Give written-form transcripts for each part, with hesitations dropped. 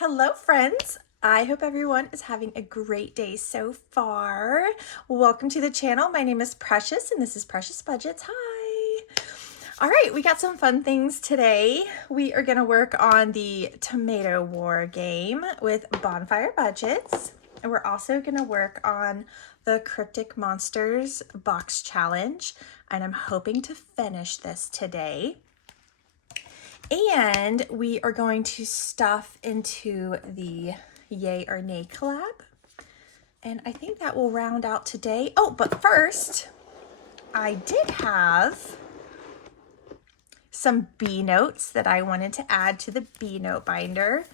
Hello friends! I hope everyone is having a great day so far. Welcome to the channel. My name is Precious and this is Precious Budgets. Hi! All right, we got some fun things today. We are gonna work on the Tomato War game with Bonfire Budgets. And we're also gonna work on the Cryptic Monsters Box Challenge. And I'm hoping to finish this today. And we are going to stuff into the Yay or Nay Collab. And I think that will round out today. Oh, but first, I did have some B notes that I wanted to add to the B note binder.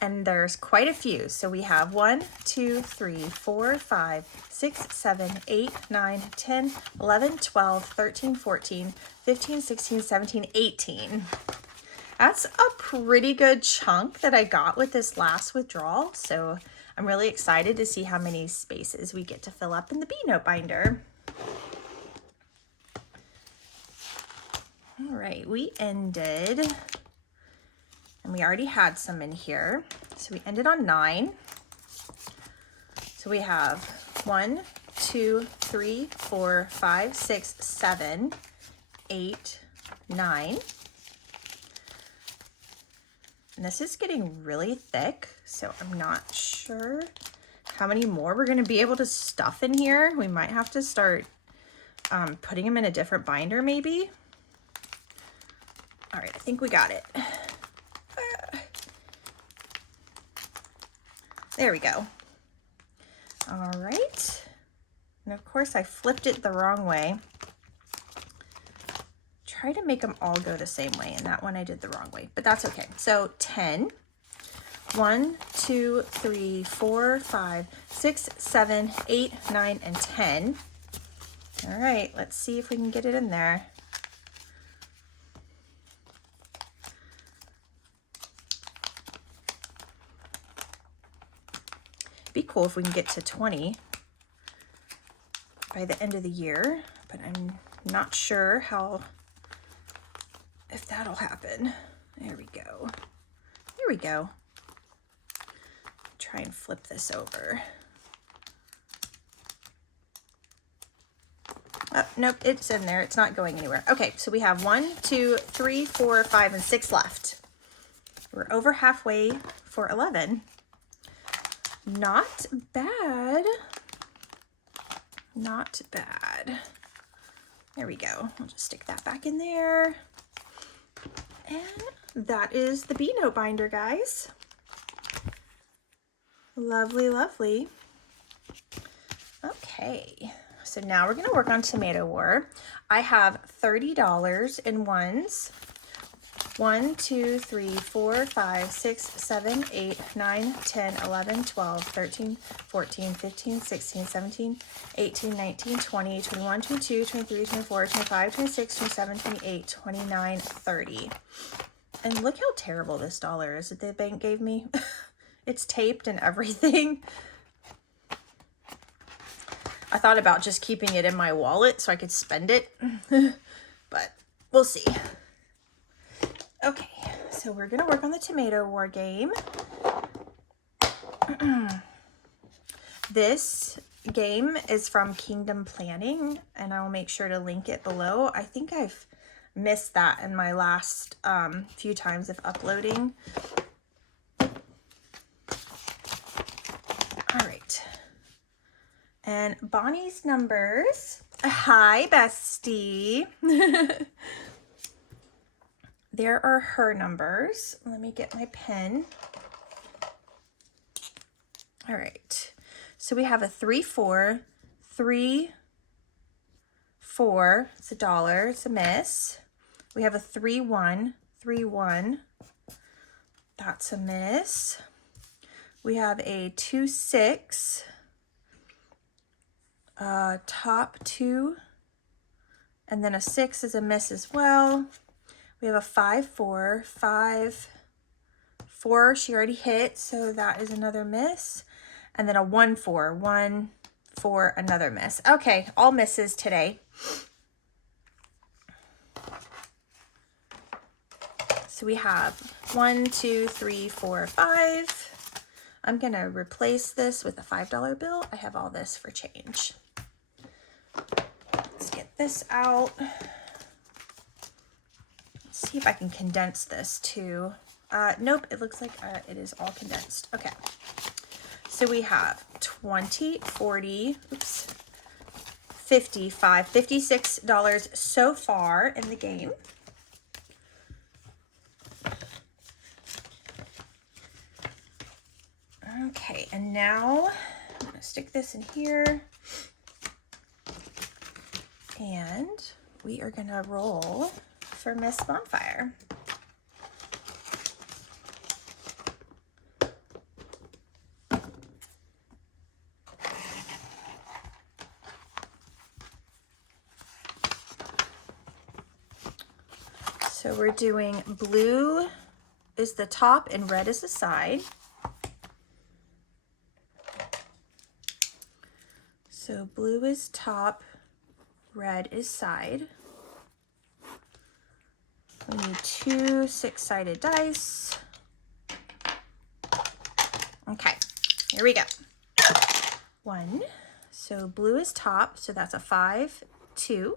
And there's quite a few. So we have 1, 2, 3, 4, 5, 6, 7, 8, 9, 10, 11, 12, 13, 14, 15, 16, 17, 18. That's a pretty good chunk that I got with this last withdrawal. So I'm really excited to see how many spaces we get to fill up in the B note binder. All right, we ended, and we already had some in here. So we ended on 9. So we have 1, 2, 3, 4, 5, 6, 7, 8, 9. And this is getting really thick, so I'm not sure how many more we're going to be able to stuff in here. We might have to start putting them in a different binder maybe. All right, I think we got it. There we go. All right. And of course I flipped it the wrong way. Try to make them all go the same way, and that one I did the wrong way, but that's okay. So 10, 1, 2, 3, 4, 5, 6, 7, 8, 9, and 10. All right, let's see if we can get it in there. Be cool if we can get to 20 by the end of the year, but I'm not sure if that'll happen. There we go. There we go. Try and flip this over. Oh, nope, it's in there. It's not going anywhere. Okay, so we have 1, 2, 3, 4, 5, and 6 left. We're over halfway for 11. Not bad. Not bad. There we go. I'll just stick that back in there. And that is the B note binder, guys. Lovely, lovely. Okay, so now we're gonna work on Tomato War. I have $30 in ones. 1, 2, 3, 4, 5, 6, 7, 8, 9, 10, 11, 12, 13, 14, 15, 16, 17, 18, 19, 20, 21, 22, 23, 24, 25, 26, 27, 28, 29, 30. And look how terrible this dollar is that the bank gave me. It's taped and everything. I thought about just keeping it in my wallet so I could spend it, but we'll see. Okay, so we're gonna work on the Tomato War game. This game is from Kingdom Planning, and I will make sure to link it below. I think I've missed that in my last few times of uploading. All right. And Bonnie's numbers. Hi, bestie. There are her numbers. Let me get my pen. All right. So we have a 3, 4, 3, 4. It's $1. It's a miss. We have a 3, 1, 3, 1. That's a miss. We have a 2, 6. Top 2. And then a 6 is a miss as well. We have a 5, 4, 5, 4. She already hit, so that is another miss. And then a 1, 4, 1, 4, another miss. Okay, all misses today. So we have 1, 2, 3, 4, 5. I'm gonna replace this with a $5 bill. I have all this for change. Let's get this out. Let's see if I can condense this too. Nope, it looks like it is all condensed. Okay. So we have 20, 40, oops, $55, $56 so far in the game. Okay, and now I'm gonna stick this in here. And we are gonna roll for Miss Bonfire. So we're doing blue is the top and red is the side. So blue is top, red is side. We need 2 6-sided dice. Okay, here we go. 1, so blue is top, so that's a 5, 2.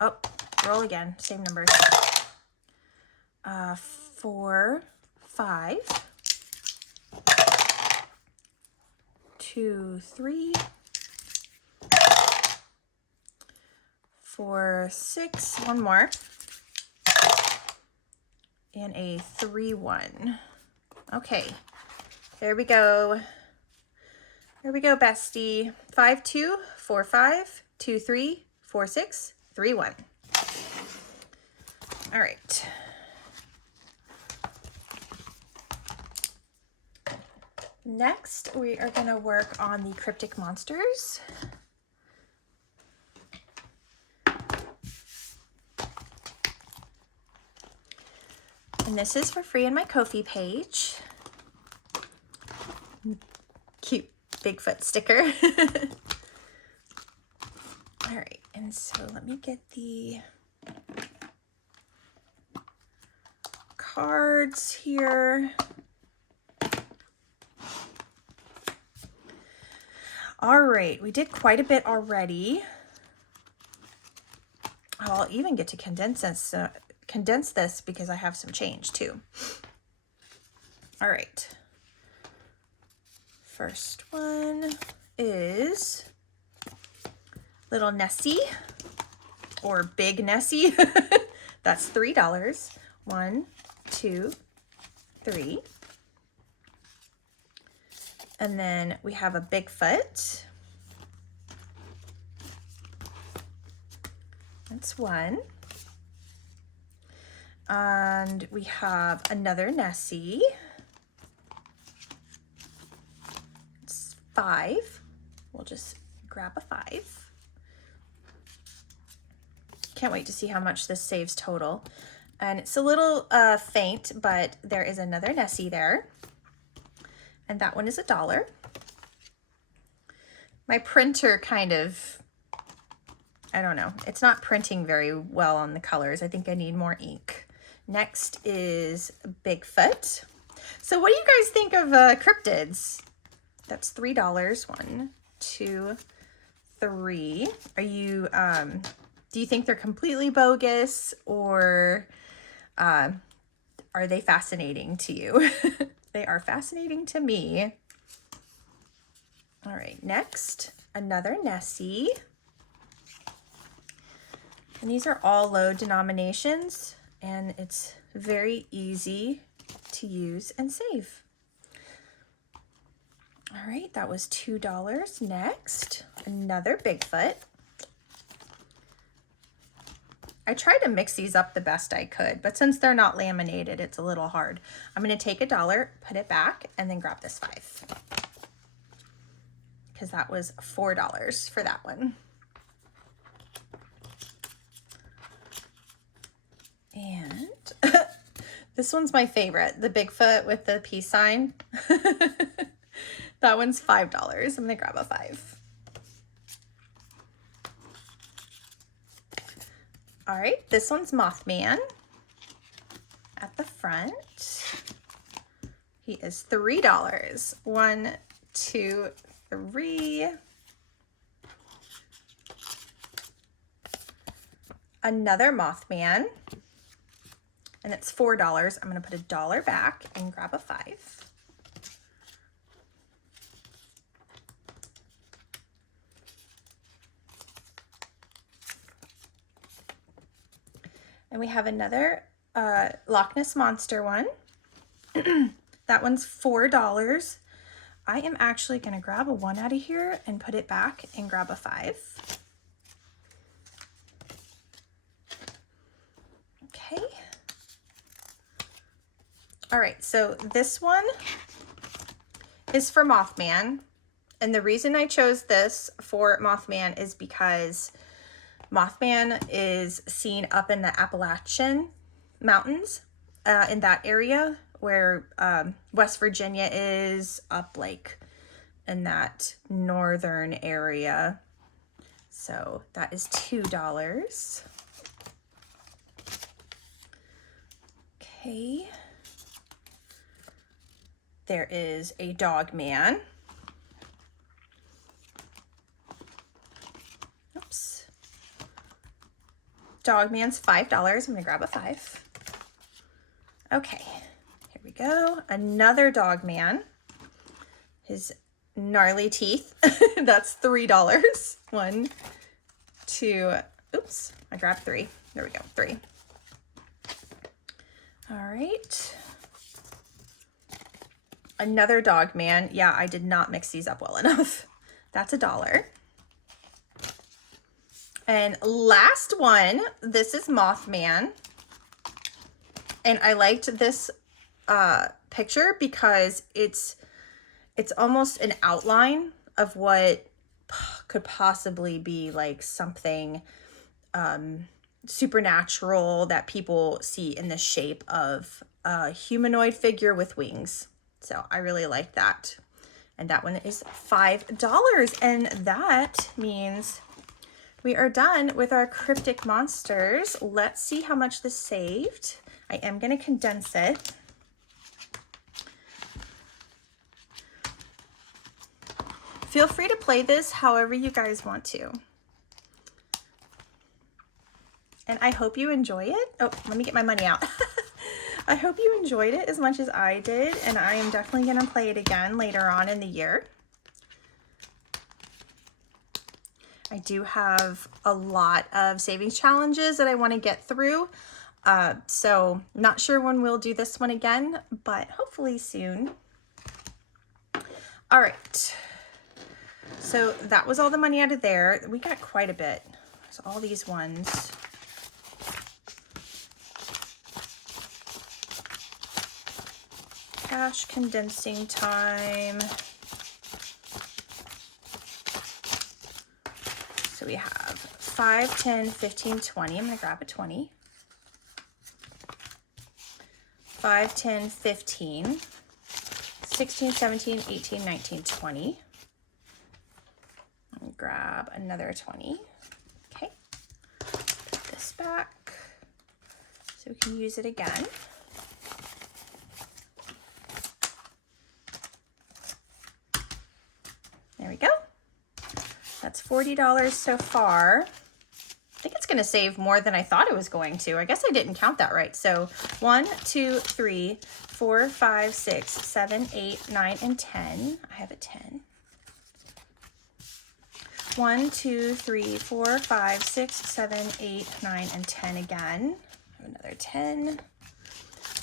Oh, roll again, same numbers. 4, 5, 2, 3, 4, 6, one more, and a 3, 1. Okay, there we go. There we go, bestie. 5, 2, 4, 5, 2, 3, 4, 6, 3, 1. All right. Next, we are going to work on the Cryptic Monsters. And this is for free in my Ko-fi page. Cute Bigfoot sticker. All right, and so let me get the cards here. All right, we did quite a bit already. I'll even get to condense this because I have some change too. All right. First one is Little Nessie or Big Nessie. That's $3. 1, 2, 3. And then we have a Bigfoot. That's 1. And we have another Nessie. It's 5. We'll just grab a 5. Can't wait to see how much this saves total. And it's a little faint, but there is another Nessie there. And that one is $1. My printer kind of, I don't know, it's not printing very well on the colors. I think I need more ink. Next is Bigfoot. So what do you guys think of cryptids? That's $3. 1, 2, 3. Are you, do you think they're completely bogus, or are they fascinating to you? They are fascinating to me. All right, next, another Nessie. And these are all low denominations, and it's very easy to use and save. All right, that was $2. Next, another Bigfoot. I tried to mix these up the best I could, but since they're not laminated, it's a little hard. I'm going to take $1, put it back, and then grab this 5. Because that was $4 for that one. And this one's my favorite, the Bigfoot with the peace sign. That one's $5. I'm going to grab a 5. All right, this one's Mothman at the front. He is $3. 1, 2, 3. Another Mothman, and it's $4. I'm gonna put $1 back and grab a 5. And we have another Loch Ness Monster one. That one's $4. I am actually gonna grab a 1 out of here and put it back and grab a 5. Okay. All right, so this one is for Mothman. And the reason I chose this for Mothman is because Mothman is seen up in the Appalachian Mountains, in that area where West Virginia is, up like in that northern area. So that is $2. Okay. There is a Dog Man. Oops. Dog Man's $5. I'm gonna grab a 5. Okay, here we go. Another Dog Man. His gnarly teeth. That's $3. 1, 2, oops, I grabbed 3. There we go, 3. All right. Another Dog Man. Yeah, I did not mix these up well enough. That's $1. And last one, this is Mothman. And I liked this picture because it's almost an outline of what could possibly be like something supernatural that people see in the shape of a humanoid figure with wings. So I really like that. And that one is $5. And that means we are done with our Cryptic Monsters. Let's see how much this saved. I am going to condense it. Feel free to play this however you guys want to. And I hope you enjoy it. Oh, let me get my money out. I hope you enjoyed it as much as I did, and I am definitely going to play it again later on in the year. I do have a lot of savings challenges that I want to get through. So not sure when we'll do this one again, but hopefully soon. All right. So that was all the money out of there. We got quite a bit. So all these ones. Cash condensing time. So we have 5, 10, 15, 20. I'm going to grab a 20. 5, 10, 15, 16, 17, 18, 19, 20. I'll grab another 20. Okay. Put this back so we can use it again. There we go. That's $40 so far. I think it's going to save more than I thought it was going to. I guess I didn't count that right. So 1, 2, 3, 4, 5, 6, 7, 8, 9, and 10. I have a 10. 1, 2, 3, 4, 5, 6, 7, 8, 9, and 10 again. Another 10.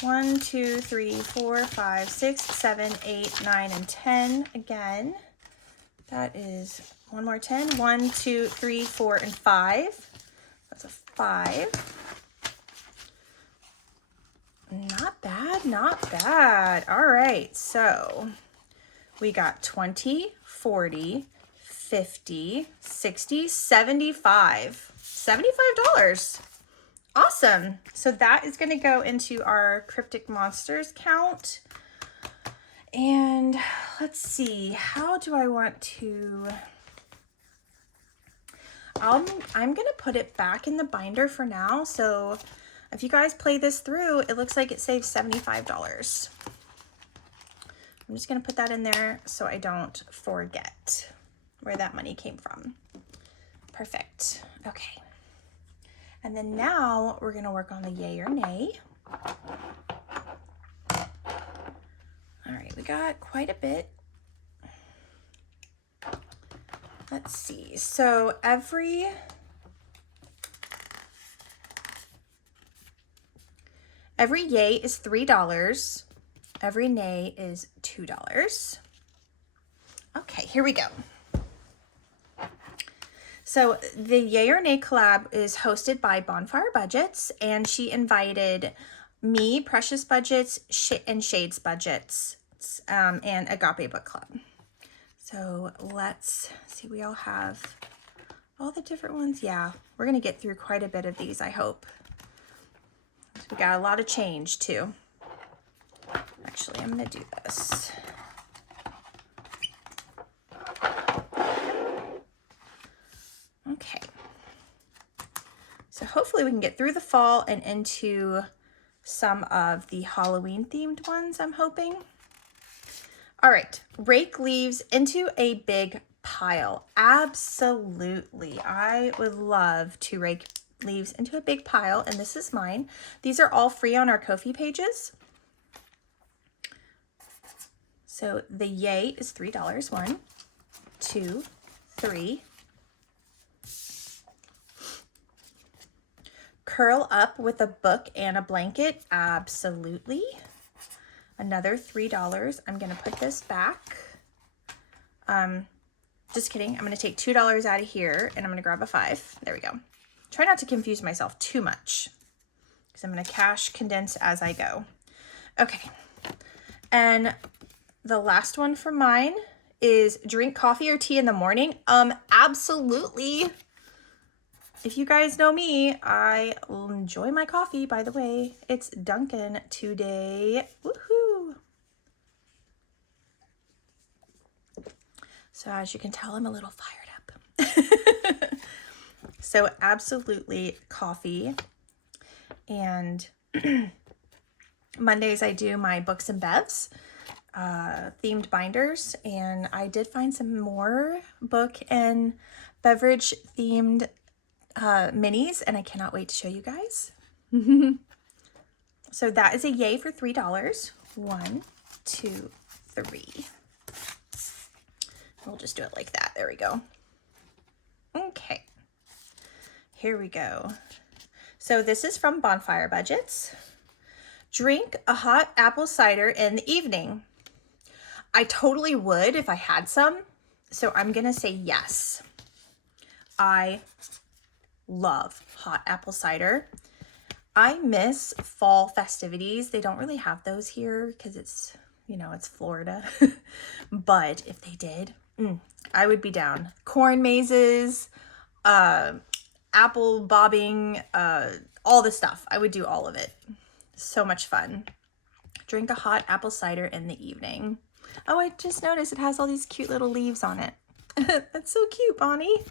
1, 2, 3, 4, 5, 6, 7, 8, 9, and 10 again. That is one more 10. 1, 2, 3, 4, and 5. That's a 5. Not bad, not bad. All right, so we got 20, 40, 50, 60, 75. $75. Awesome. So that is going to go into our Cryptic Monsters count. And let's see, how do I want to... I'm gonna put it back in the binder for now. So if you guys play this through, it looks like it saves $75. I'm just gonna put that in there so I don't forget where that money came from. Perfect. Okay. And then now we're gonna work on the yay or nay. All right, we got quite a bit. Let's see. So every yay is $3. Every nay is $2. Okay, here we go. So the Yay or Nay collab is hosted by Bonfire Budgets, and she invited me, Precious Budgets, and Shades Budgets, and Agape Book Club. So let's see, we all have all the different ones. Yeah, we're gonna get through quite a bit of these, I hope. We got a lot of change too. Actually, I'm gonna do this. Okay. So hopefully we can get through the fall and into some of the Halloween themed ones, I'm hoping. All right, rake leaves into a big pile. Absolutely. I would love to rake leaves into a big pile, and this is mine. These are all free on our Ko-fi pages. So the yay is $3. 1, 2, 3. Curl up with a book and a blanket. Absolutely. Another $3. I'm gonna put this back. Just kidding. I'm gonna take $2 out of here and I'm gonna grab a 5. There we go. Try not to confuse myself too much because I'm gonna cash condense as I go. Okay. And the last one for mine is drink coffee or tea in the morning. Absolutely. If you guys know me, I enjoy my coffee, by the way. It's Dunkin' today. Woohoo! So as you can tell, I'm a little fired up. So absolutely coffee. And Mondays I do my books and bevs, themed binders. And I did find some more book and beverage themed minis, and I cannot wait to show you guys. So that is a yay for $3. 1, 2, 3. We'll just do it like that. There we go. Okay. Here we go. So this is from Bonfire Budgets. Drink a hot apple cider in the evening. I totally would if I had some. So I'm going to say yes. I love hot apple cider. I miss fall festivities. They don't really have those here because it's, you know, it's Florida. But if they did, I would be down. Corn mazes, apple bobbing, all the stuff. I would do all of it. So much fun. Drink a hot apple cider in the evening. Oh, I just noticed it has all these cute little leaves on it. That's so cute, Bonnie.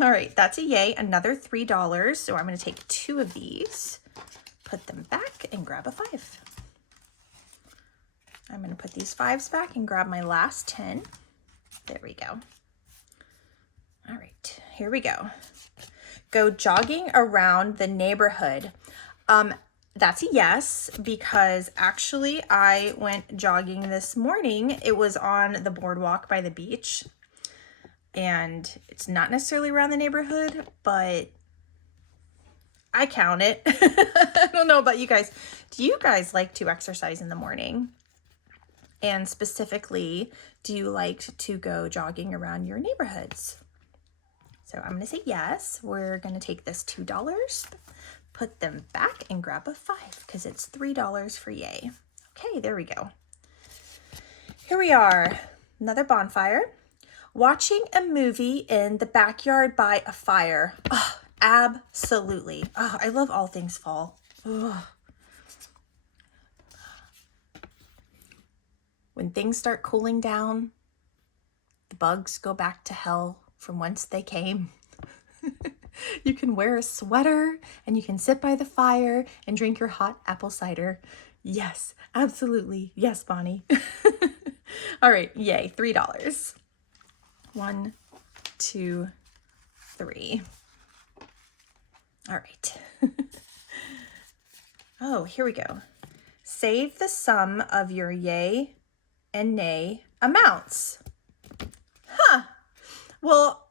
All right, that's a yay. Another $3. So I'm going to take 2 of these, put them back, and grab a 5. I'm going to put these 5s back and grab my last 10. There we go. All right, here we go. Go jogging around the neighborhood. That's a yes, because actually I went jogging this morning. It was on the boardwalk by the beach. And it's not necessarily around the neighborhood, but I count it. I don't know about you guys. Do you guys like to exercise in the morning? And specifically, do you like to go jogging around your neighborhoods? So I'm going to say yes. We're going to take this $2, put them back, and grab a 5 because it's $3 for yay. Okay, there we go. Here we are. Another bonfire. Watching a movie in the backyard by a fire. Oh, absolutely. Oh, I love all things fall. Oh. When things start cooling down, the bugs go back to hell from whence they came. You can wear a sweater and you can sit by the fire and drink your hot apple cider. Yes, absolutely. Yes, Bonnie. All right, yay, $3. 1, 2, 3. All right. Oh, here we go. Save the sum of your yay and nay amounts. Huh. Well,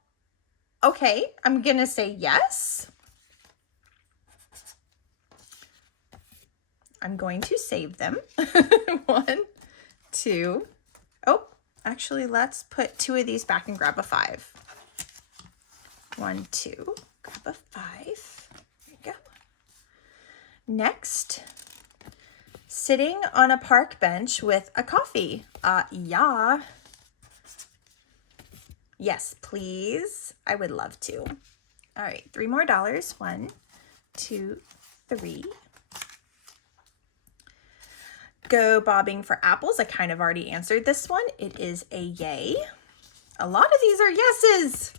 okay, I'm gonna say yes. I'm going to save them. 1, 2. Oh, actually, let's put 2 of these back and grab a 5. 1, 2, grab a 5. There you go. Next, sitting on a park bench with a coffee. Yeah. Yes, please. I would love to. All right, $3 more. 1, 2, 3. Go bobbing for apples. I kind of already answered this one. It is a yay. A lot of these are yeses.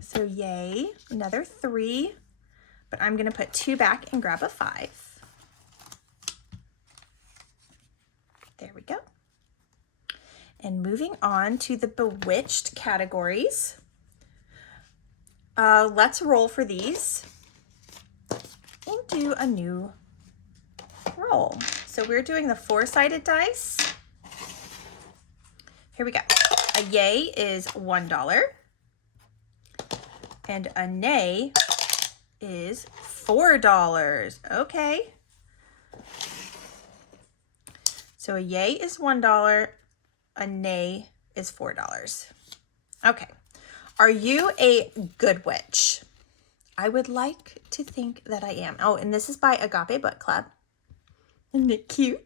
So yay, another 3, but I'm gonna put 2 back and grab a 5. There we go. And moving on to the bewitched categories. Let's roll for these and do a new roll. So we're doing the 4-sided dice. Here we go. A yay is $1 and a nay is $4. Okay. So a yay is $1, a nay is $4. Okay. Are you a good witch? I would like to think that I am. Oh, and this is by Agape Book Club. Isn't it cute?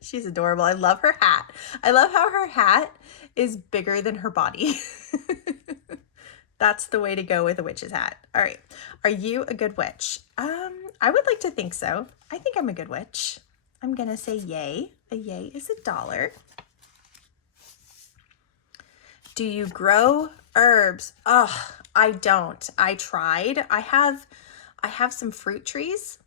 She's adorable. I love her hat. I love how her hat is bigger than her body. That's the way to go with a witch's hat. All right. Are you a good witch? I would like to think so. I think I'm a good witch. I'm going to say yay. A yay is $1. Do you grow herbs? Oh, I don't. I tried. I have some fruit trees.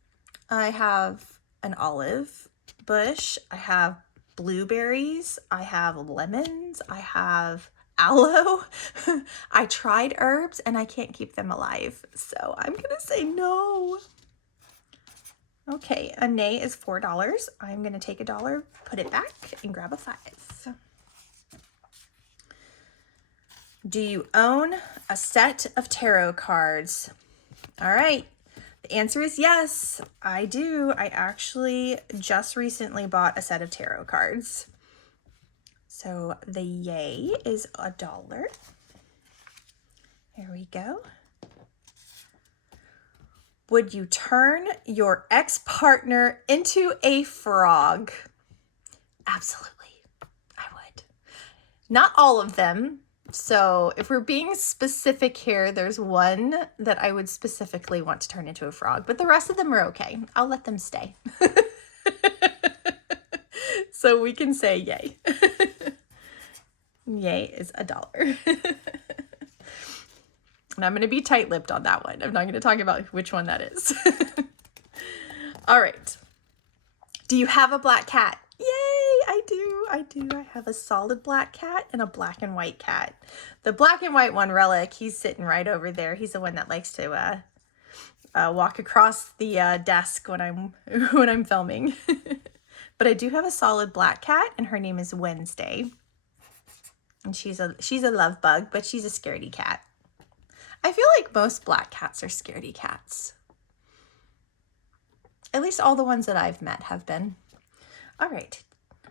I have an olive bush. I have blueberries. I have lemons. I have aloe. I tried herbs and I can't keep them alive. So I'm going to say no. Okay, a nay is $4. I'm going to take $1, put it back, and grab a 5. Do you own a set of tarot cards? All right. The answer is yes, I do. I actually just recently bought a set of tarot cards. So the yay is $1. There we go. Would you turn your ex-partner into a frog? Absolutely, I would. Not all of them. So if we're being specific here, there's one that I would specifically want to turn into a frog, but the rest of them are okay. I'll let them stay. So we can say yay. Yay is $1. And I'm going to be tight-lipped on that one. I'm not going to talk about which one that is. All right. Do you have a black cat? Yay, I do. I have a solid black cat and a black and white cat. The black and white one, Relic, he's sitting right over there. He's the one that likes to walk across the desk when I'm filming. But I do have a solid black cat, and her name is Wednesday. And she's a love bug, but she's a scaredy cat. I feel like most black cats are scaredy cats. At least all the ones that I've met have been. All right,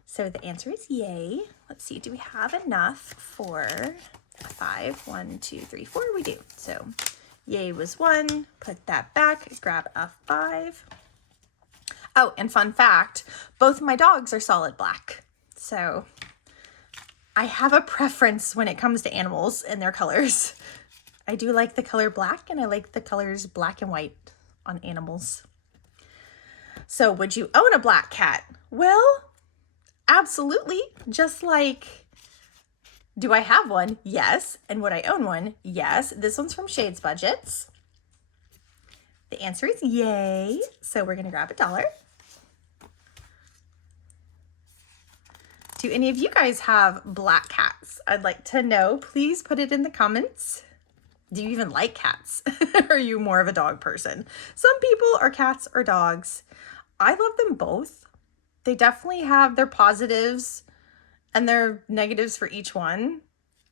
so the answer is yay. Let's see, do we have enough for 5? 1, 2, 3, 4, we do. So yay was 1, put that back, grab a 5. Oh, and fun fact, both my dogs are solid black. So I have a preference when it comes to animals and their colors. I do like the color black, and I like the colors black and white on animals. So would you own a black cat? Well, absolutely. Just like Do I have one? Yes. And would I own one? Yes. This one's from Shades Budgets. The answer is yay. So we're going to grab $1. Do any of you guys have black cats? I'd like to know. Please put it in the comments. Do you even like cats? Are you more of a dog person? Some people are cats or dogs. I love them both. They definitely have their positives and their negatives for each one.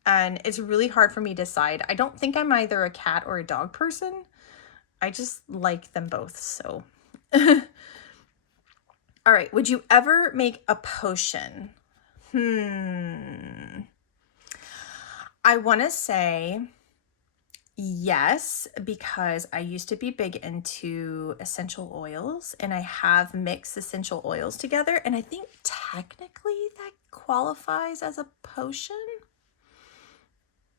And it's really hard for me to decide. I don't think I'm either a cat or a dog person. I just like them both, so. All right, would you ever make a potion? I want to say yes, because I used to be big into essential oils, and I have mixed essential oils together, and I think technically that qualifies as a potion.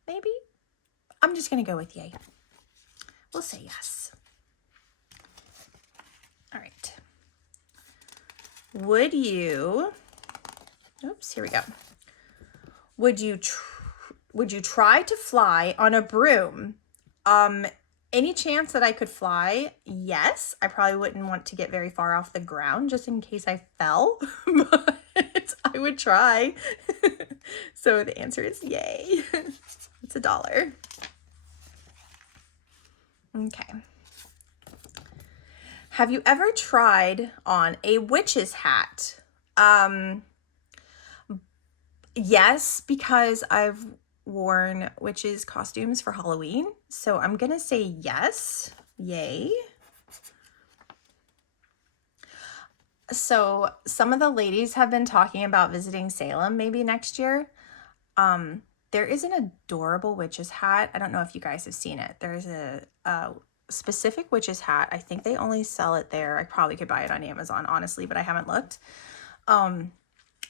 Maybe? I'm just going to go with yay. We'll say yes. All right. Would you, oops, here we go. Would you try to fly on a broom? Any chance that I could fly? Yes. I probably wouldn't want to get very far off the ground just in case I fell, but I would try. So the answer is yay. It's $1. Okay. Have you ever tried on a witch's hat? Yes, because I've worn witches costumes for Halloween. So I'm gonna say yes. Yay. So some of the ladies have been talking about visiting Salem maybe next year. There is an adorable witch's hat. I don't know if you guys have seen it. There's a specific witch's hat. I think they only sell it there. I probably could buy it on Amazon, honestly, but I haven't looked.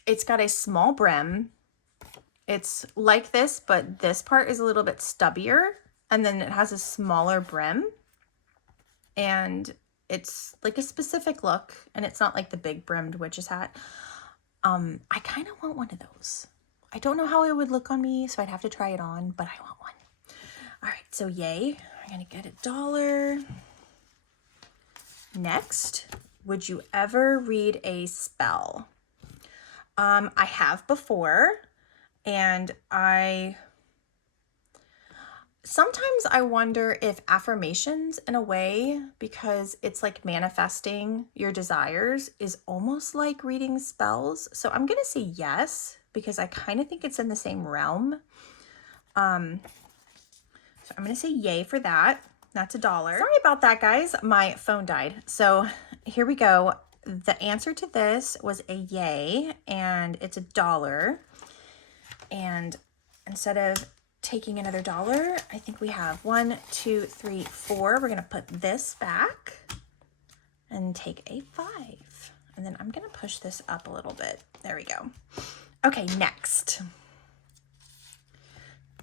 It's got a small brim. It's like this, but this part is a little bit stubbier, and then it has a smaller brim, and it's like a specific look, and it's not like the big brimmed witch's hat. I kind of want one of those. I don't know how it would look on me, so I'd have to try it on, but I want one. All right, so yay. I'm gonna get $1. Next, would you ever read a spell? I have before, and sometimes I wonder if affirmations, in a way, because it's like manifesting your desires, is almost like reading spells. So I'm gonna say yes, because I kind of think it's in the same realm. So I'm gonna say yay for that. That's $1. Sorry about that, guys. My phone died. So here we go. The answer to this was a yay, and it's $1. And instead of taking another $1, I think we have 1, 2, 3, 4. We're gonna put this back and take a 5. And then I'm gonna push this up a little bit. There we go. Okay, next.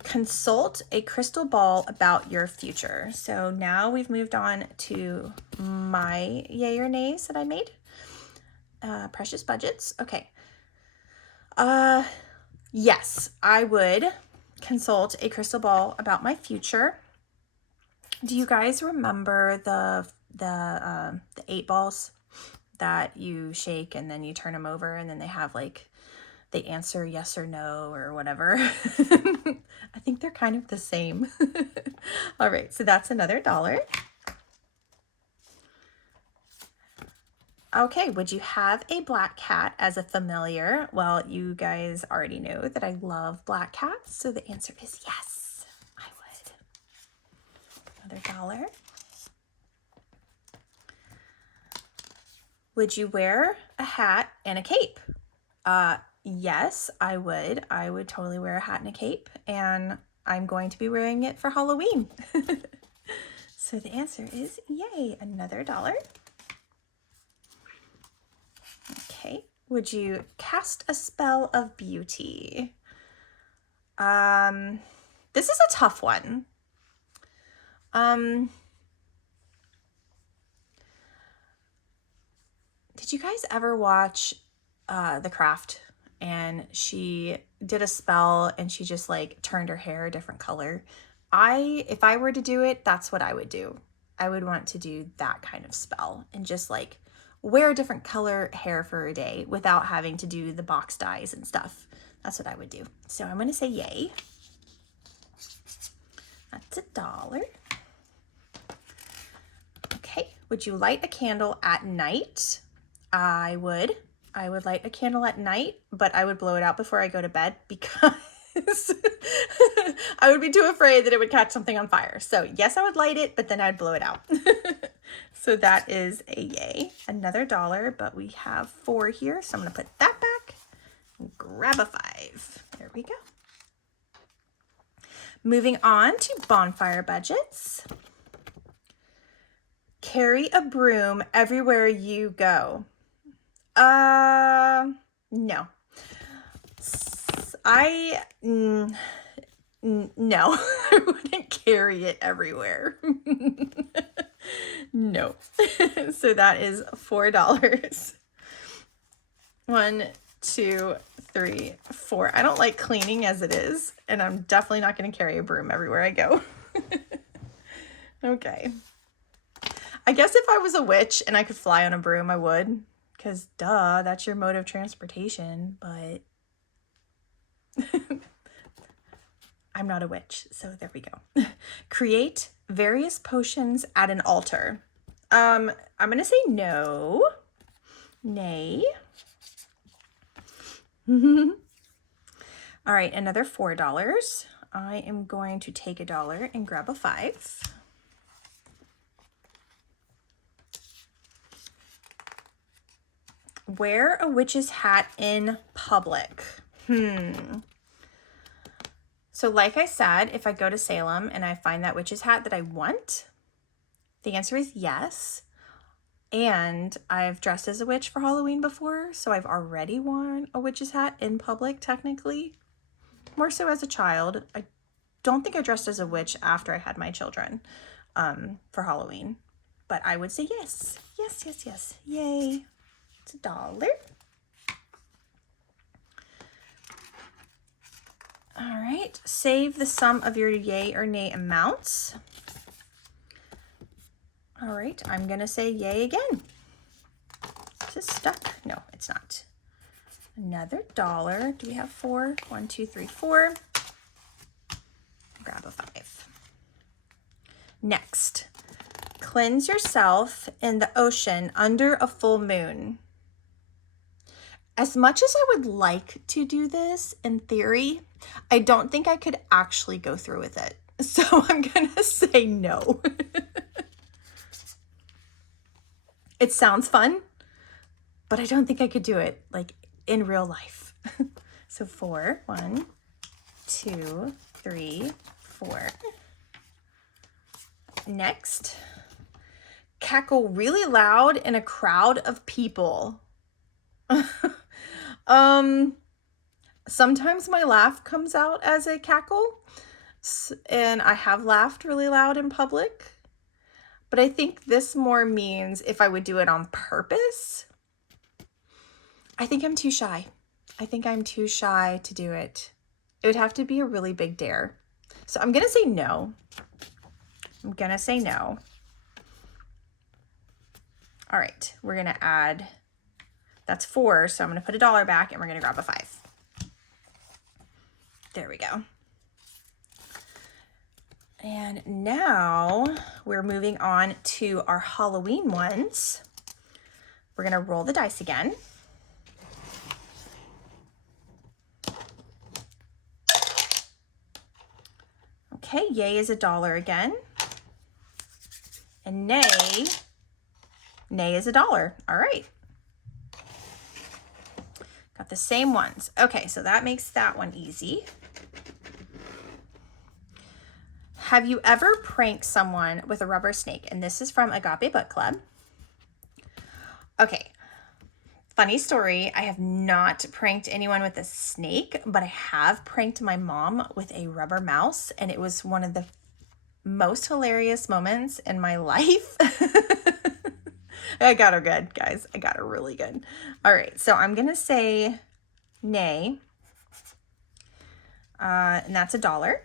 Consult a crystal ball about your future. So now we've moved on to my yay or nays that I made. Precious budgets. Okay. Yes, I would consult a crystal ball about my future. Do you guys remember the 8 balls that you shake and then you turn them over, and then they have like, they answer yes or no or whatever? I think they're kind of the same. All right, so that's another $1. Okay, would you have a black cat as a familiar? Well, you guys already know that I love black cats, so the answer is yes, I would. Another $1. Would you wear a hat and a cape? Yes, I would. I would totally wear a hat and a cape, and I'm going to be wearing it for Halloween. So the answer is yay, another $1. Okay, would you cast a spell of beauty? This is a tough one. Did you guys ever watch The Craft? and she did a spell and she just like turned her hair a different color. If I were to do it, that's what I would do. I would want to do that kind of spell and just like wear a different color hair for a day without having to do the box dyes and stuff. That's what I would do. So I'm going to say yay. That's $1. Okay. Would you light a candle at night? I would. I would light a candle at night, but I would blow it out before I go to bed because I would be too afraid that it would catch something on fire. So yes, I would light it, but then I'd blow it out. So that is a yay. Another $1, but we have 4 here. So I'm going to put that back and grab a 5. There we go. Moving on to bonfire budgets. Carry a broom everywhere you go. No. No, I wouldn't carry it everywhere. No. So that is $4. 1, 2, 3, 4. I don't like cleaning as it is, and I'm definitely not going to carry a broom everywhere I go. Okay. I guess if I was a witch and I could fly on a broom, I would, because duh, that's your mode of transportation, but I'm not a witch, so there we go. Create various potions at an altar. I'm going to say no. Nay. All right, another $4. I am going to take $1 and grab a 5. Wear a witch's hat in public. So like I said, if I go to Salem and I find that witch's hat that I want, the answer is yes. And I've dressed as a witch for Halloween before, so I've already worn a witch's hat in public, technically. More so as a child. I don't think I dressed as a witch after I had my children for Halloween. But I would say yes. Yes, yes, yes. Yay. It's $1. All right, save the sum of your yay or nay amounts. All right, I'm gonna say yay again. Is this stuck? No, it's not. Another $1. Do we have 4? 1, 2, 3, 4. Grab a 5. Next, cleanse yourself in the ocean under a full moon. As much as I would like to do this in theory, I don't think I could actually go through with it. So I'm gonna say no. It sounds fun, but I don't think I could do it like in real life. So 4, 1, 2, 3, 4. Next, cackle really loud in a crowd of people. Sometimes my laugh comes out as a cackle, and I have laughed really loud in public, but I think this more means if I would do it on purpose. I think I'm too shy. I think I'm too shy to do it. It would have to be a really big dare. So I'm gonna say no. I'm gonna say no. All right, we're gonna add, that's 4, so I'm gonna put $1 back and we're gonna grab a 5. There we go. And now we're moving on to our Halloween ones. We're gonna roll the dice again. Okay, yay is $1 again. And nay is $1. All right. Got the same ones. Okay, so that makes that one easy. Have you ever pranked someone with a rubber snake? And this is from Agape Book Club. Okay, funny story. I have not pranked anyone with a snake, but I have pranked my mom with a rubber mouse, and it was one of the most hilarious moments in my life. I got her good, guys. I got her really good. All right, so I'm gonna say Nay. And that's $1.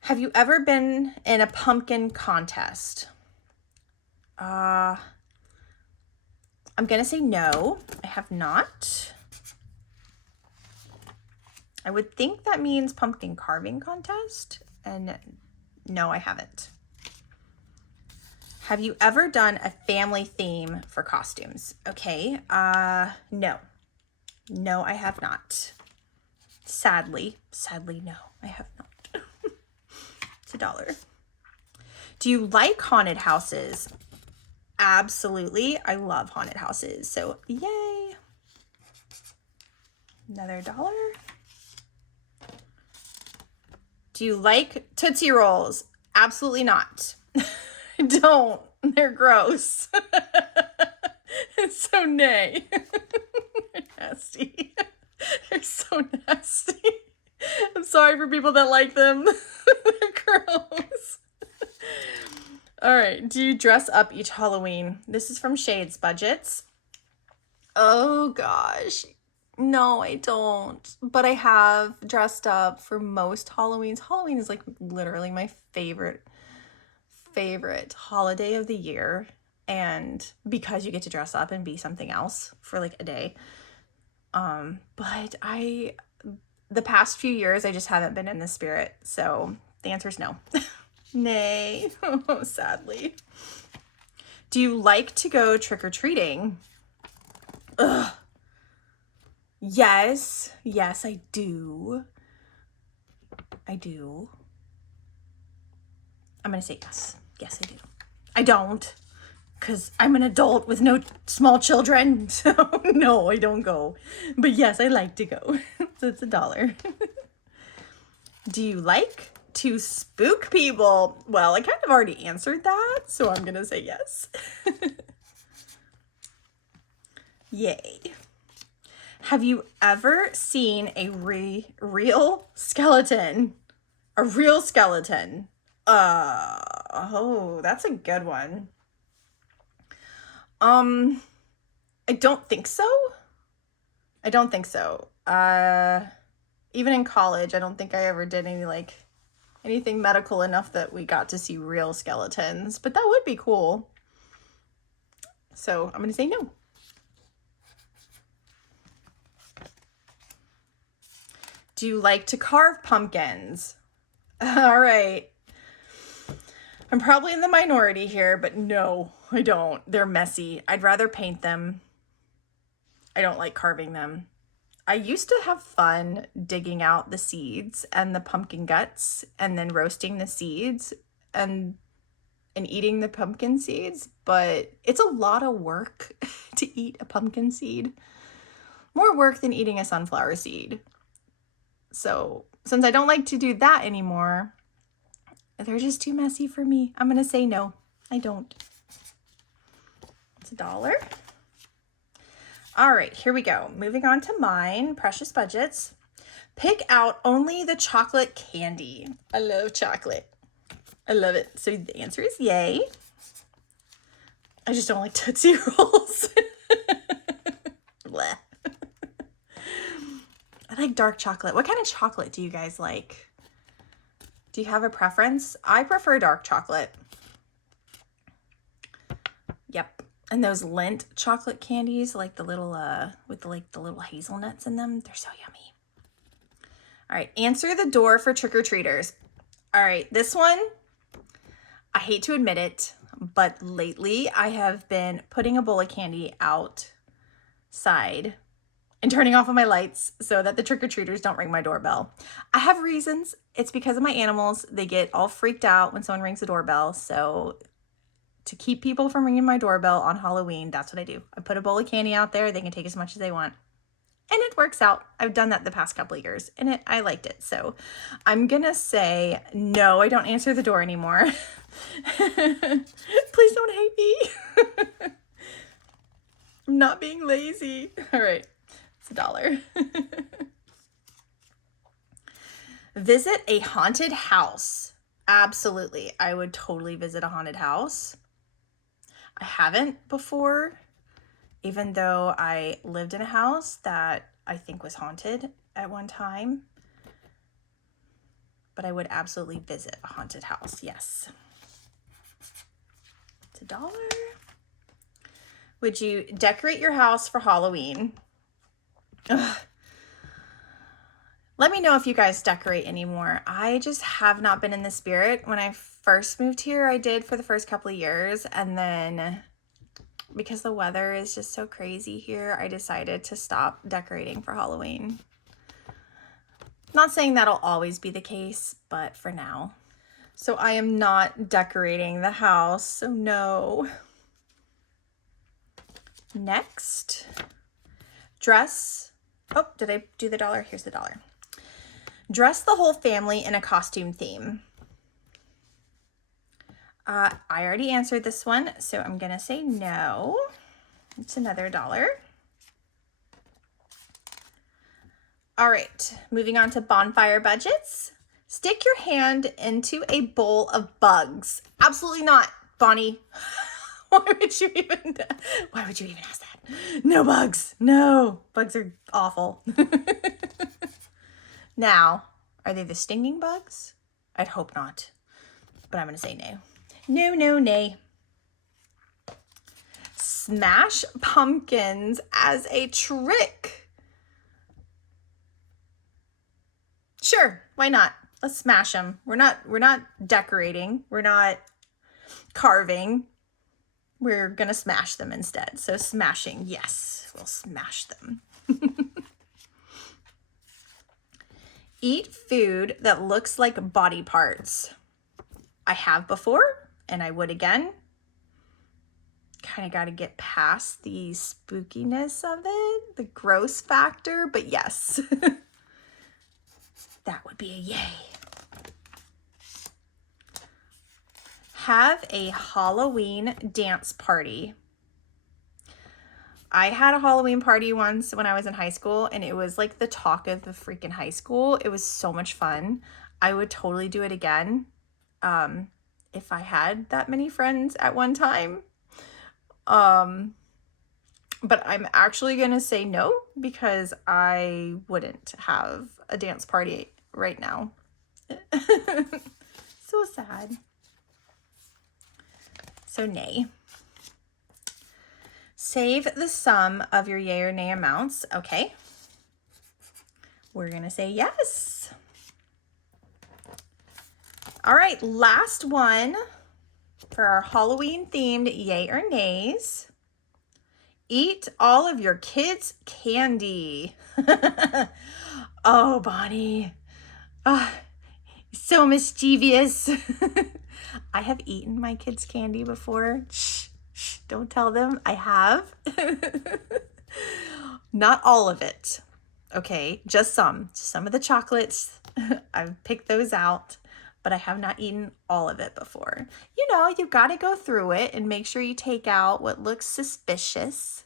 Have you ever been in a pumpkin contest? I'm gonna say no, I have not. I would think that means pumpkin carving contest, and no, I haven't. Have you ever done a family theme for costumes? Okay, no. No, I have not. Sadly, no, I have not. It's $1. Do you like haunted houses? Absolutely. I love haunted houses. So yay. Another $1. Do you like Tootsie Rolls? Absolutely not. I don't. They're gross. So nay. They're nasty. They're so nasty. I'm sorry for people that like them. They're gross. All right. Do you dress up each Halloween? This is from Shades Budgets. Oh gosh. No, I don't. But I have dressed up for most Halloweens. Halloween is like literally my favorite holiday of the year. And because you get to dress up and be something else for like a day. But the past few years, I just haven't been in the spirit. So the answer is no. Nay. Oh, sadly. Do you like to go trick-or-treating? Ugh. Yes. Yes, I do. I do. I'm going to say yes. Yes, I do. I don't, because I'm an adult with no small children. So no, I don't go. But yes, I like to go. So it's $1. Do you like to spook people? Well, I kind of already answered that, so I'm going to say yes. Yay. Have you ever seen a real skeleton? A real skeleton? Oh, that's a good one. I don't think so. I don't think so. Even in college, I don't think I ever did anything medical enough that we got to see real skeletons, but that would be cool. So I'm gonna say no. Do you like to carve pumpkins? All right. I'm probably in the minority here, but no, I don't. They're messy. I'd rather paint them. I don't like carving them. I used to have fun digging out the seeds and the pumpkin guts and then roasting the seeds and eating the pumpkin seeds, but it's a lot of work to eat a pumpkin seed. More work than eating a sunflower seed. So since I don't like to do that anymore, they're just too messy for me. I'm going to say no. I don't. It's $1. All right, here we go. Moving on to mine, Precious Budgets. Pick out only the chocolate candy. I love chocolate. I love it. So the answer is yay. I just don't like Tootsie Rolls. Bleh. I like dark chocolate. What kind of chocolate do you guys like? Do you have a preference? I prefer dark chocolate. Yep. And those Lindt chocolate candies, like the little, with the little hazelnuts in them, they're so yummy. All right, answer the door for trick-or-treaters. All right, this one, I hate to admit it, but lately I have been putting a bowl of candy outside and turning off all my lights so that the trick-or-treaters don't ring my doorbell. I have reasons. It's because of my animals. They get all freaked out when someone rings the doorbell. So to keep people from ringing my doorbell on Halloween, that's what I do. I put a bowl of candy out there. They can take as much as they want. And it works out. I've done that the past couple of years and I liked it. So I'm going to say no, I don't answer the door anymore. Please don't hate me. I'm not being lazy. All right. It's $1. Visit a haunted house. Absolutely. I would totally visit a haunted house. I haven't before. even though I lived in a house that I think was haunted at one time. But I would absolutely visit a haunted house, yes. It's $1. Would you decorate your house for Halloween? Ugh. Let me know if you guys decorate anymore. I just have not been in the spirit. When I first moved here, I did for the first couple of years. And then because the weather is just so crazy here, I decided to stop decorating for Halloween. Not saying that'll always be the case, but for now. So I am not decorating the house, so no. Next, dress. Oh, did I do the $1? Here's the $1. Dress the whole family in a costume theme. I already answered this one, so I'm gonna say no. It's another $1. All right, moving on to bonfire budgets. Stick your hand into a bowl of bugs. Absolutely not, Bonnie. Why would you even ask that? No bugs. No, bugs are awful. Now, are they the stinging bugs? I'd hope not, but I'm gonna say no. No, no, nay. Smash pumpkins as a trick. Sure, why not? Let's smash them. We're not decorating. We're not carving. We're gonna smash them instead. So smashing, yes, we'll smash them. Eat food that looks like body parts. I have before, and I would again. Kind of got to get past the spookiness of it, the gross factor, but yes. That would be a yay. Have a Halloween dance party. I had a Halloween party once when I was in high school, and it was like the talk of the freaking high school. It was so much fun. I would totally do it again if I had that many friends at one time. But I'm actually gonna say no because I wouldn't have a dance party right now. So sad. So nay. Save the sum of your yay or nay amounts. Okay. We're gonna say yes. All right, last one for our Halloween themed yay or nays. Eat all of your kids' candy. Oh, Bonnie. Oh, so mischievous. I have eaten my kids' candy before. Shh, shh, don't tell them. I have. Not all of it. Okay, just some. Some of the chocolates. I've picked those out, but I have not eaten all of it before. You know, you got to go through it and make sure you take out what looks suspicious.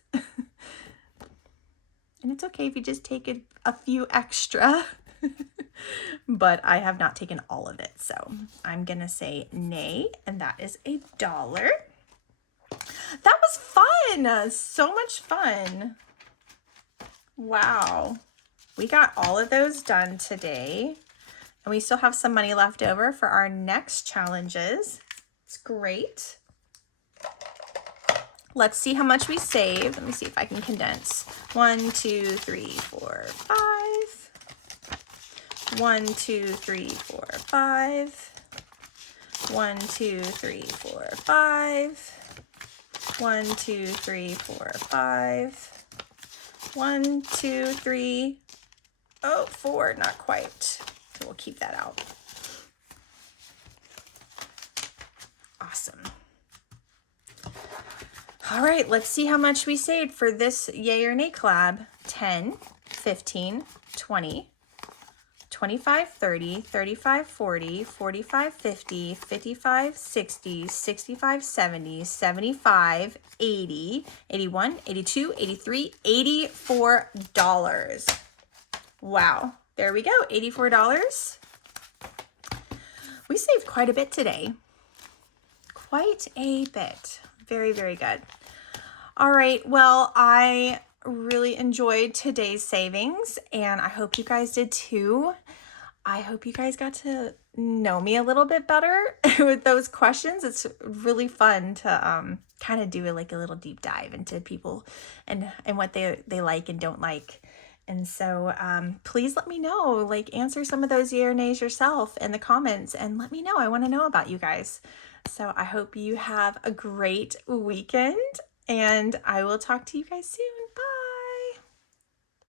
And it's okay if you just take a few extra. But I have not taken all of it, so I'm gonna say nay, and that is $1. That was fun. So much fun. Wow. We got all of those done today, and we still have some money left over for our next challenges. It's great. Let's see how much we saved. Let me see if I can condense. 1, 2, 3, 4, 5. 1, 2, 3, 4, 5. 1, 2, 3, 4, 5. 1, 2, 3, 4, 5. 1, 2, 3. Oh, 4, not quite. So we'll keep that out. Awesome. All right, let's see how much we saved for this yay or nay collab. 10, 15, 20, 25, 30, 35, 40, 45, 50, 55, 60, 65, 70, 75, 80, 81, 82, 83, $84. Wow, there we go, $84. We saved quite a bit today. Quite a bit. Very, very good. All right, well, I really enjoyed today's savings, and I hope you guys did too. I hope you guys got to know me a little bit better with those questions. It's really fun to kind of do like a little deep dive into people and what they like and don't like. And so please let me know, like answer some of those yay or nays yourself in the comments and let me know. I want to know about you guys. So I hope you have a great weekend and I will talk to you guys soon.